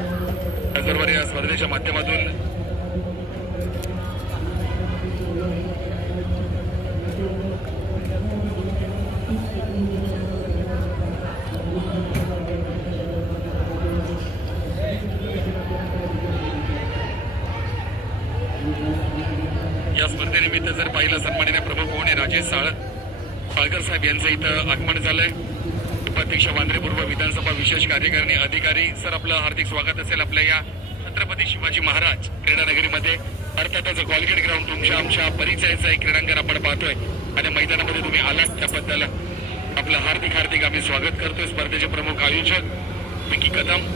त्याचबरोबर या स्पर्धेच्या माध्यमातून या स्पर्धेनिमित्त जर पाहिलं सन्माननीय प्रमुख कोणी राजेश साळकर साहेब यांचं इथं आगमन झालंय। उपाध्यक्ष वांद्रे पूर्व विधानसभा विशेष कार्यकारिणी अधिकारी सर, आपलं हार्दिक स्वागत असेल आपल्या या छत्रपती शिवाजी महाराज क्रीडा नगरीमध्ये। अर्थातच कॉलगेट ग्राउंड तुमच्या आमच्या परिचयाचं एक क्रीडांगण आपण पाहतोय आणि मैदानामध्ये तुम्ही आलात त्याबद्दल आपलं हार्दिक आम्ही स्वागत करतोय। स्पर्धेचे प्रमुख आयोजक विकी कदम